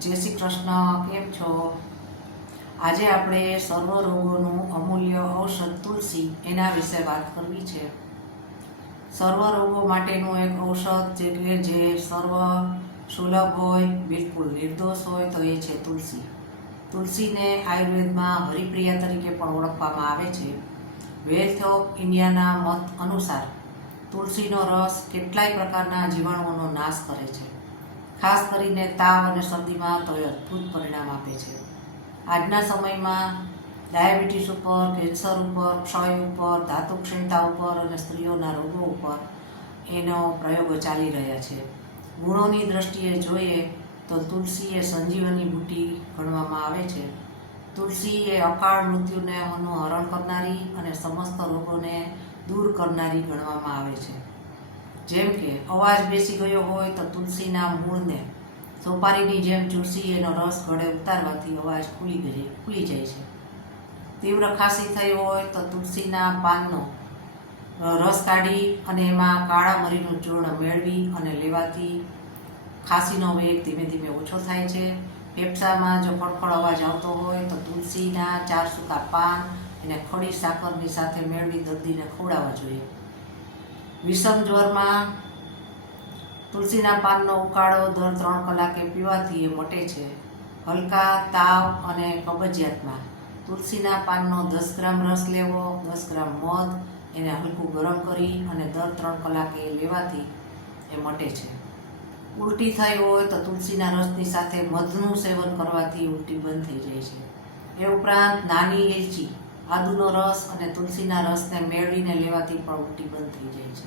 જય શ્રી કૃષ્ણ, કેમ છો? આજે આપણે સર્વ રોગોનું અમૂલ્ય ઔષધ તુલસી એના વિશે વાત કરવી છે. સર્વ રોગો માટેનું એક ઔષધ જે કે જે સર્વ સુલભ હોય, બિલકુલ નિર્દોષ હોય તો એ છે તુલસી. તુલસીને આયુર્વેદમાં હરિપ્રિયા તરીકે પણ ઓળખવામાં આવે છે. વેલ્થ ઓફ ઇન્ડિયાના મત અનુસાર તુલસીનો રસ કેટલાય પ્રકારના જીવાણુઓનો નાશ કરે છે. ખાસ કરીને તાવ અને શરદીમાં તો એ અદ્ભુત પરિણામ આપે છે. આજના સમયમાં ડાયાબિટીસ ઉપર, કેન્સર ઉપર, ક્ષય ઉપર ધાતુ ક્ષીણતા ઉપર અને સ્ત્રીઓના રોગો ઉપર એનો પ્રયોગો ચાલી રહ્યા છે. ગુણોની દ્રષ્ટિએ જોઈએ તો તુલસી એ સંજીવની બુટી ગણવામાં આવે છે. તુલસી એ અકાળ મૃત્યુને હરણ કરનારી અને સમસ્ત રોગોને દૂર કરનારી ગણવામાં આવે છે. જેમ કે અવાજ બેસી ગયો હોય તો તુલસીના મૂળને સોપારીની જેમ ચૂસી એનો રસ ગળે ઉતારવાથી અવાજ ખુલી ગઈ ખુલી જાય છે. તીવ્ર ખાંસી થઈ હોય તો તુલસીના પાનનો રસ કાઢી અને એમાં કાળા મરીનું ચૂર્ણ મેળવી અને લેવાથી ખાંસીનો વેગ ધીમે ધીમે ઓછો થાય છે. ફેફસામાં જો ખડખડ અવાજ આવતો હોય તો તુલસીના ચાર સૂકા પાન એને ખડી સાકરની સાથે મેળવી દર્દીને ખવડાવવા જોઈએ. વિષમ જ્વરમાં તુલસીના પાનનો ઉકાળો દર ત્રણ કલાકે પીવાથી એ મટે છે. હલકા, તાવ અને કબજિયાતમાં તુલસીના પાનનો દસ ગ્રામ રસ લેવો, દસ ગ્રામ મધ, એને હલકું ગરમ કરી અને દર ત્રણ કલાકે લેવાથી એ મટે છે. ઉલટી થઈ હોય તો તુલસીના રસની સાથે મધનું સેવન કરવાથી ઉલટી બંધ થઈ જાય છે. એ ઉપરાંત નાની ઇલચી આદુનો રસ અને તુલસીના રસને મેળવીને લેવાથી પણ ઉલટી બંધ થઈ જાય છે.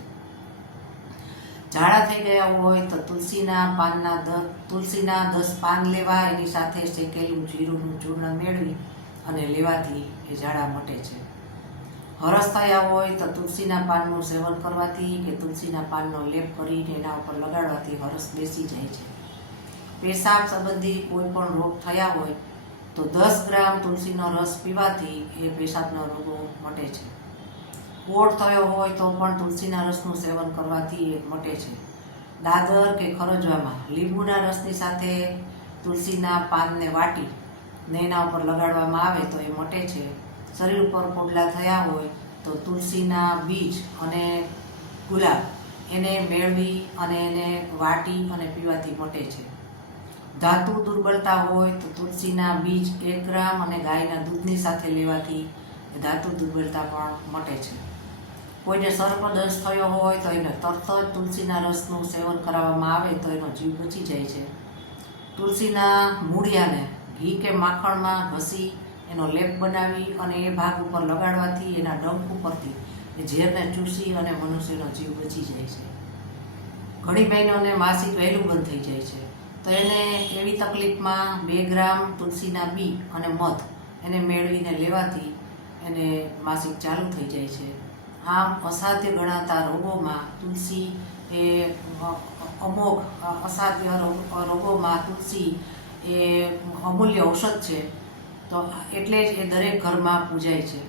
ઝાડા થઈ ગયા હોય તો તુલસીના પાનના દ, તુલસીના દસ પાન લેવા, એની સાથે શેકેલું જીરુંનું ચૂર્ણ મેળવી અને લેવાથી એ ઝાડા મટે છે. હરસ થયા હોય તો તુલસીના પાનનું સેવન કરવાથી કે તુલસીના પાનનો લેપ કરીને એના ઉપર લગાડવાથી હરસ બેસી જાય છે. પેશાબ સંબંધી કોઈ પણ રોગ થયા હોય તો દસ ગ્રામ તુલસીનો રસ પીવાથી એ પેશાબના રોગો મટે છે. કોટ થયો હોય તો પણ તુલસીના રસનું સેવન કરવાથી એ મટે છે. દાદર કે ખરજવામાં લીંબુના રસની સાથે તુલસીના પાનને વાટી ને એના ઉપર લગાડવામાં આવે તો એ મટે છે. શરીર ઉપર પોડલા થયા હોય તો તુલસીના બીજ અને ગુલાબ એને મેળવી અને એને વાટી અને પીવાથી મટે છે. ધાતુ દુર્બળતા હોય તો તુલસીના બીજ એક ગ્રામ અને ગાયના દૂધની સાથે લેવાથી ધાતુ દુર્બળતા પણ મટે છે. કોઈને સર્પદંશ થયો હોય તો એને તરત જ તુલસીના રસનું સેવન કરાવવામાં આવે તો એનો જીવ બચી જાય છે. તુલસીના મૂળિયાને ઘી કે માખણમાં ઘસી એનો લેપ બનાવી અને એ ભાગ ઉપર લગાડવાથી એના ડંખ ઉપરથી એ ઝેરને ચૂસી અને મનુષ્યનો જીવ બચી જાય છે. ઘણી બહેનોને માસિક વહેલું બંધ થઈ જાય છે. તો એને એવી તકલીફમાં બે ગ્રામ તુલસીના બી અને મધ એને મેળવીને લેવાથી એને માસિક ચાલુ થઈ જાય છે. આમ અસાધ્ય ગણાતા રોગોમાં તુલસી એ અમોઘ અસાધ્ય રોગોમાં તુલસી એ અમૂલ્ય ઔષધ છે. તો એટલે જ એ દરેક ઘરમાં પૂજાય છે.